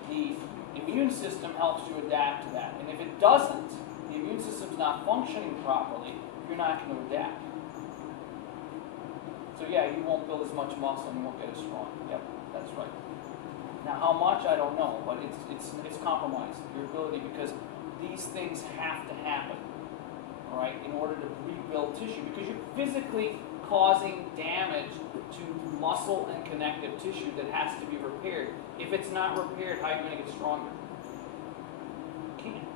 The immune system helps you adapt to that. And if it doesn't, the immune system's not functioning properly, you're not going to adapt. So yeah, you won't build as much muscle and you won't get as strong. Yep, that's right. Now how much, I don't know, but it's compromised, your ability, because these things have to happen, all right, in order to rebuild tissue, because you're physically causing damage to muscle and connective tissue that has to be repaired. If it's not repaired, how are you going to get stronger? You can't.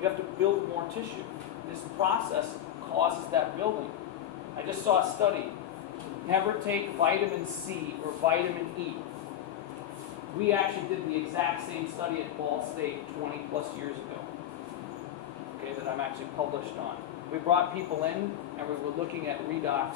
You have to build more tissue. This process causes that building. I just saw a study. Never take vitamin C or vitamin E. We actually did the exact same study at Ball State 20 plus years ago, okay, that I'm actually published on. We brought people in and we were looking at redox,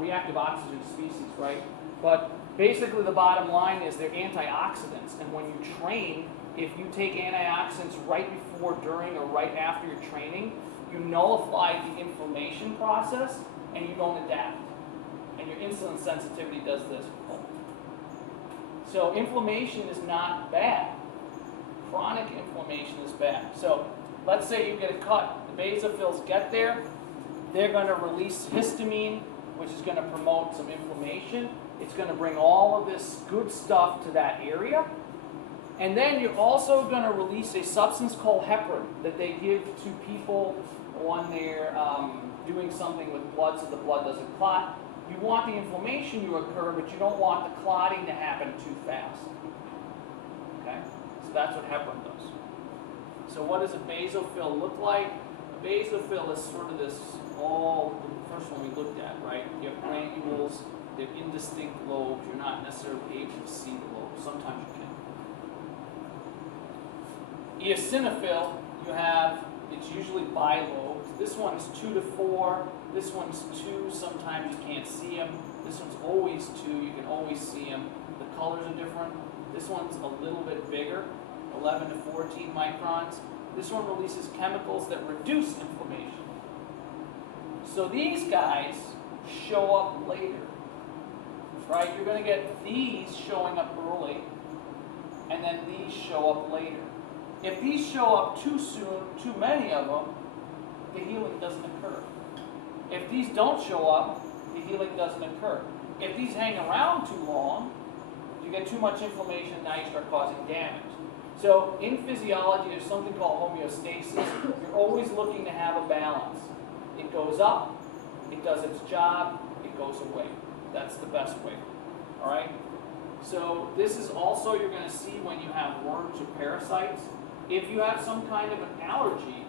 reactive oxygen species, right? But basically the bottom line is they're antioxidants, and when you train, if you take antioxidants right before, during, or right after your training, you nullify the inflammation process and you don't adapt. And your insulin sensitivity does this. So inflammation is not bad. Chronic inflammation is bad. So let's say you get a cut. The basophils get there. They're going to release histamine, which is going to promote some inflammation. It's going to bring all of this good stuff to that area. And then you're also going to release a substance called heparin that they give to people when they're doing something with blood so the blood doesn't clot. You want the inflammation to occur, but you don't want the clotting to happen too fast. Okay? So that's what heparin does. So what does a basophil look like? A basophil is sort of this, the first one we looked at, right? You have granules, they have indistinct lobes. You're not necessarily able to see the lobes. Sometimes you can. Eosinophil, you have, it's usually bilobed. This one's 2 to 4. This one's 2, sometimes you can't see them. This one's always 2, you can always see them. The colors are different. This one's a little bit bigger, 11 to 14 microns. This one releases chemicals that reduce inflammation. So these guys show up later, right? You're going to get these showing up early, and then these show up later. If these show up too soon, too many of them, the healing doesn't occur. If these don't show up, the healing doesn't occur. If these hang around too long, you get too much inflammation, now you start causing damage. So in physiology, there's something called homeostasis. You're always looking to have a balance. It goes up, it does its job, it goes away. That's the best way. All right? So this is also you're going to see when you have worms or parasites. If you have some kind of an allergy,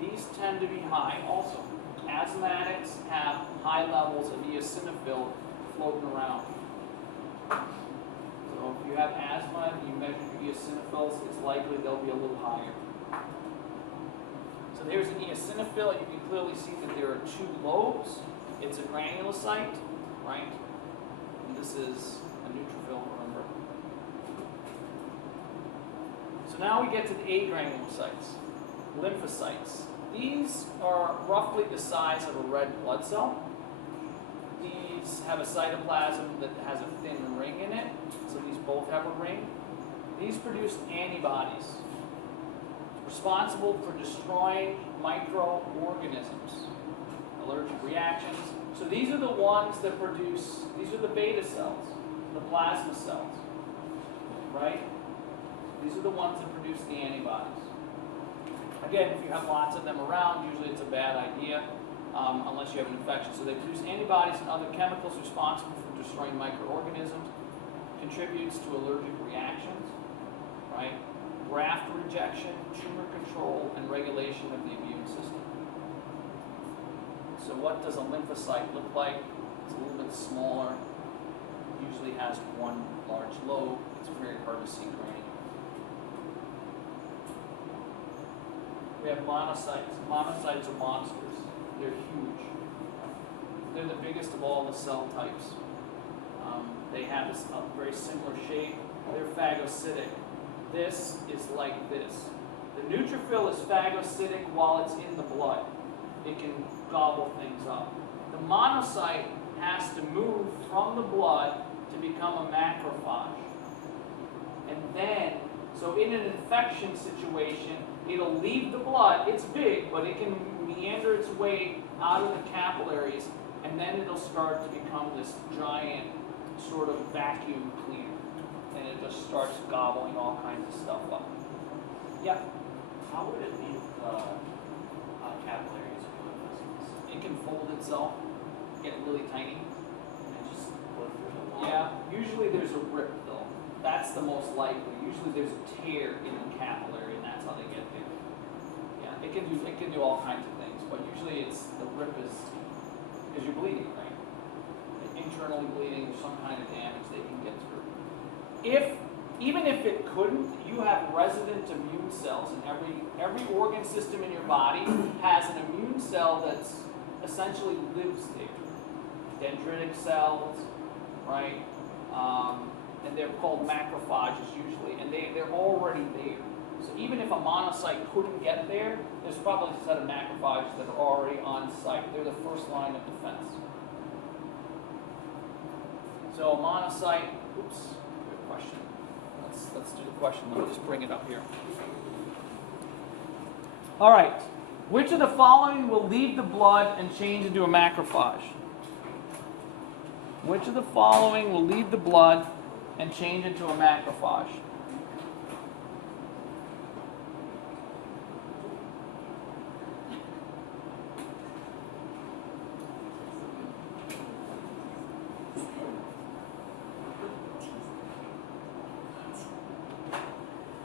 these tend to be high also. Asthmatics have high levels of eosinophil floating around. So if you have asthma and you measure your eosinophils, it's likely they'll be a little higher. So there's an eosinophil. You can clearly see that there are two lobes. It's a granulocyte, right? And this is a neutrophil, remember. So now we get to the agranulocytes, lymphocytes. These are roughly the size of a red blood cell. These have a cytoplasm that has a thin ring in it, so these both have a ring. These produce antibodies responsible for destroying microorganisms, allergic reactions. So these are the ones that produce, these are the beta cells, the plasma cells, right? These are the ones that produce the antibodies. Again, if you have lots of them around, usually it's a bad idea, unless you have an infection. So they produce antibodies and other chemicals responsible for destroying microorganisms, contributes to allergic reactions, right? Graft rejection, tumor control, and regulation of the immune system. So what does a lymphocyte look like? It's a little bit smaller, usually has one large lobe. It's very hard to see granular. We have monocytes. Monocytes are monsters. They're huge. They're the biggest of all the cell types. They have a very similar shape. They're phagocytic. This is like this. The neutrophil is phagocytic while it's in the blood. It can gobble things up. The monocyte has to move from the blood to become a macrophage. And then, so in an infection situation, it'll leave the blood. It's big, but it can meander its way out of the capillaries, and then it'll start to become this giant sort of vacuum cleaner. And it just starts gobbling all kinds of stuff up. Yeah? How would it leave the capillaries or lymph vessels? It can fold itself, get really tiny. And just go through the wall? Yeah, usually there's a rip though. That's the most likely. Usually there's a tear in the capillary, and that's how they get there. Yeah, it can do all kinds of things, but usually it's the rip is because you're bleeding, right? Internally bleeding, or some kind of damage they can get through. Even if it couldn't, you have resident immune cells, and every organ system in your body has an immune cell that's essentially lives there. Dendritic cells, right? And they're called macrophages usually, and they're already there. So even if a monocyte couldn't get there, there's probably a set of macrophages that are already on site. They're the first line of defense. So a monocyte, oops, good question. Let's do the question. Let me just bring it up here. All right. Which of the following will leave the blood and change into a macrophage? Which of the following will leave the blood and change into a macrophage?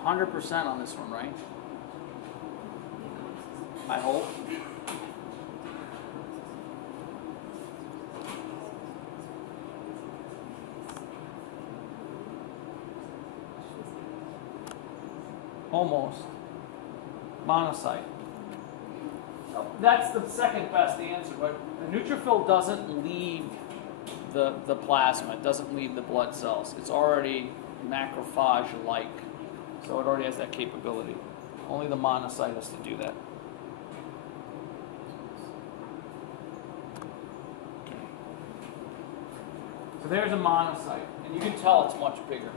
%100% on this one, right? I hope. Almost. Monocyte. That's the second best answer, but the neutrophil doesn't leave the plasma. It doesn't leave the blood cells. It's already macrophage-like. So it already has that capability. Only the monocyte has to do that. So there's a monocyte, and you can tell it's much bigger,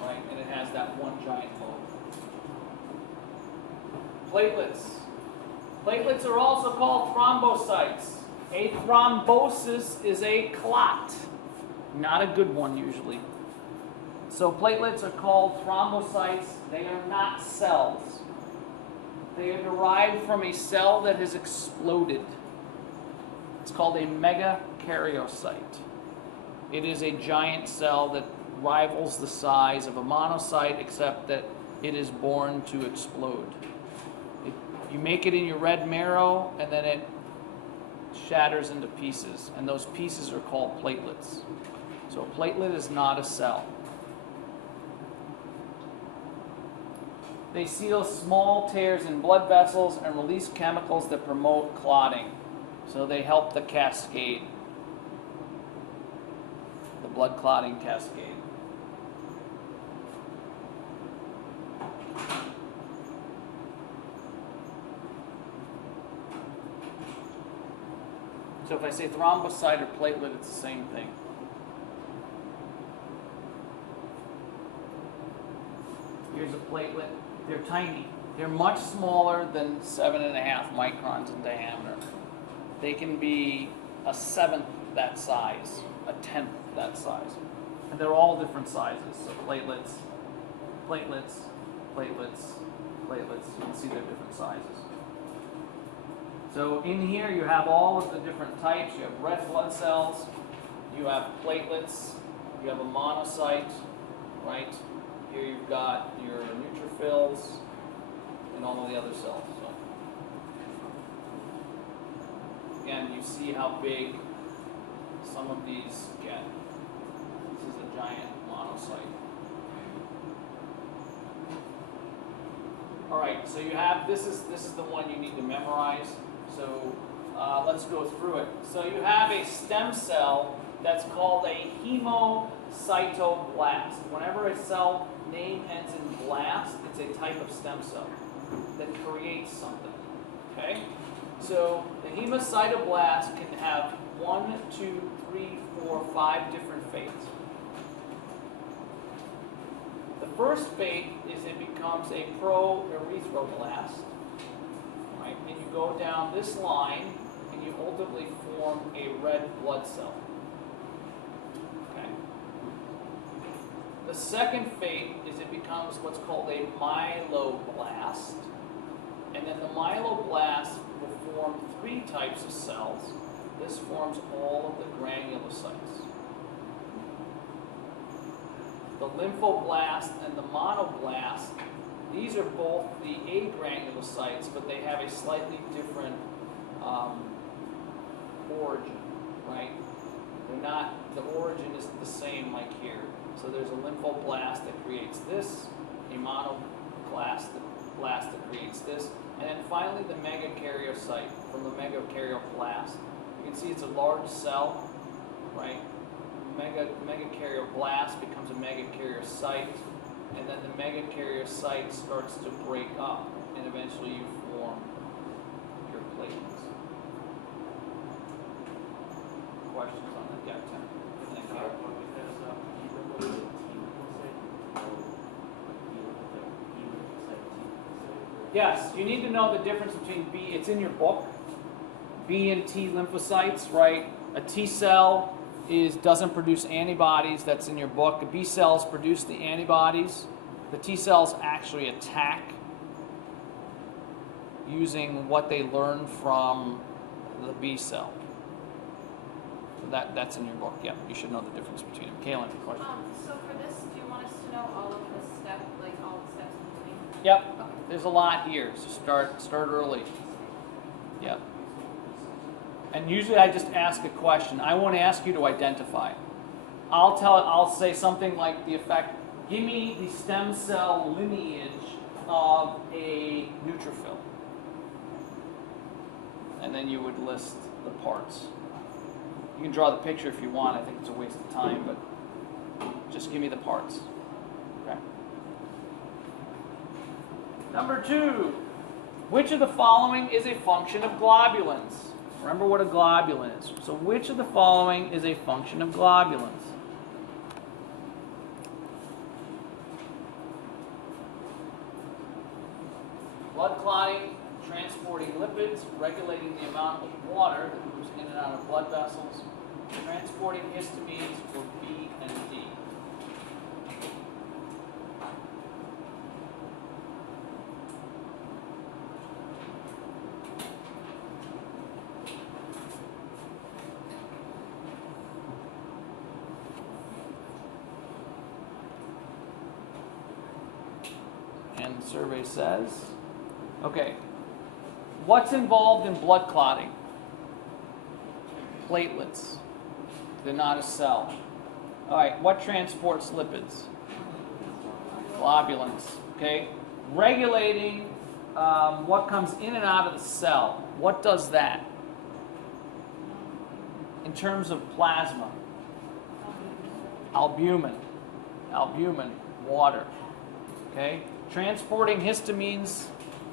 right? And it has that one giant lobe. Platelets. Platelets are also called thrombocytes. A thrombosis is a clot. Not a good one usually. So platelets are called thrombocytes. They are not cells. They are derived from a cell that has exploded. It's called a megakaryocyte. It is a giant cell that rivals the size of a monocyte, except that it is born to explode. You make it in your red marrow, and then it shatters into pieces, and those pieces are called platelets. So a platelet is not a cell. They seal small tears in blood vessels and release chemicals that promote clotting. So they help the cascade, the blood clotting cascade. So if I say thrombocyte or platelet, it's the same thing. Here's a platelet. They're tiny. They're much smaller than 7.5 microns in diameter. They can be a seventh that size, a tenth that size. And they're all different sizes. So platelets, platelets, platelets, platelets. You can see they're different sizes. So in here you have all of the different types. You have red blood cells, you have platelets, you have a monocyte, right? Here you've got your neutrophils and all of the other cells. So again, you see how big some of these get. This is a giant monocyte. All right, so you have, this is the one you need to memorize. So let's go through it. So you have a stem cell that's called a hemocytoblast. Whenever a cell name ends in blast, it's a type of stem cell that creates something. Okay? So the hemocytoblast can have 1, 2, 3, 4, 5 different fates. The first fate is it becomes a proerythroblast. Right? And you go down this line and you ultimately form a red blood cell. Okay. The second fate is it becomes what's called a myeloblast. And then the myeloblast will form 3 types of cells. This forms all of the granulocytes. The lymphoblast and the monoblast, these are both the agranulocytes, but they have a slightly different origin, right? They're not, the origin isn't the same like here. So there's a lymphoblast that creates this, a monoblast that creates this, and then finally the megakaryocyte from the megakaryoblast. You can see it's a large cell, right? Megakaryoblast becomes a megakaryocyte, and then the megakaryocyte starts to break up, and eventually you form your platelets. Questions on the deck 10? Yes, you need to know the difference between B, it's in your book, B and T lymphocytes, right? A T cell doesn't produce antibodies, that's in your book. The B cells produce the antibodies. The T cells actually attack using what they learn from the B cell. So that's in your book. Yeah, you should know the difference between them. Kaylin, question? So for this, do you want us to know all of the steps, like all the steps in between? Yep. Okay. There's a lot here, so start early. Yep. And usually I just ask a question. I won't ask you to identify. I'll say something like the effect, give me the stem cell lineage of a neutrophil. And then you would list the parts. You can draw the picture if you want. I think it's a waste of time, but just give me the parts. Okay. Number 2, which of the following is a function of globulins? Remember what a globulin is. So which of the following is a function of globulins? Blood clotting, transporting lipids, regulating the amount of water that moves in and out of blood vessels, transporting histamines for B and D. survey says. Okay. What's involved in blood clotting? Platelets. They're not a cell. All right. What transports lipids? Globulins. Okay. Regulating what comes in and out of the cell. What does that? In terms of plasma. Albumin. Albumin. Water. Okay. Transporting histamines.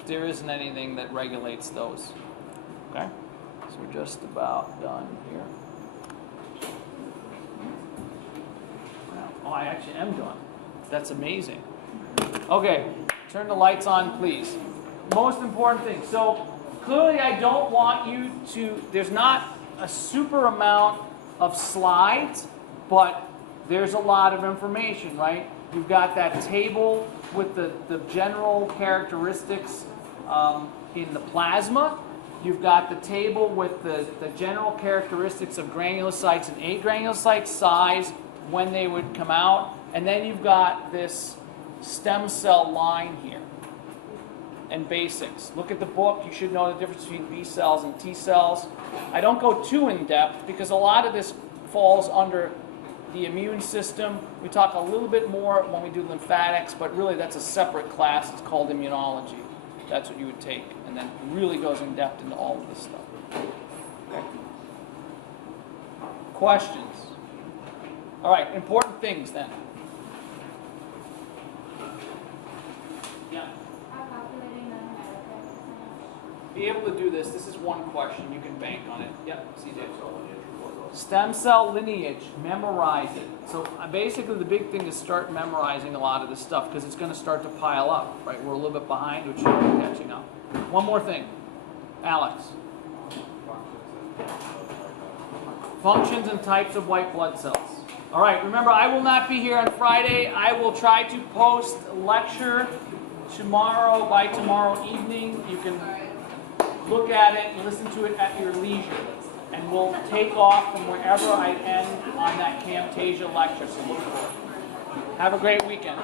There isn't anything that regulates those. Okay. So we're just about done here. Oh, I actually am done. That's amazing. Okay, turn the lights on, please. Most important thing. So clearly I don't want you to, there's not a super amount of slides, but there's a lot of information, right? You've got that table with the general characteristics in the plasma. You've got the table with the general characteristics of granulocytes and agranulocytes, size, when they would come out. And then you've got this stem cell line here. And basics. Look at the book. You should know the difference between B cells and T cells. I don't go too in depth because a lot of this falls under the immune system. We talk a little bit more when we do lymphatics, but really that's a separate class. It's called immunology. That's what you would take. And then it really goes in depth into all of this stuff. Okay. Questions? All right, important things then. Yeah. Calculating the hematocrit percentage. Be able to do this. This is one question. You can bank on it. Yep, CJ. Stem cell lineage. Memorize it. So basically the big thing is start memorizing a lot of this stuff because it's going to start to pile up. Right? We're a little bit behind, which should be catching up. One more thing. Alex. Functions and types of white blood cells. All right, remember I will not be here on Friday. I will try to post a lecture tomorrow, by tomorrow evening. You can look at it and listen to it at your leisure. And we'll take off from wherever I end on that Camtasia lecture. So look for it. Have a great weekend.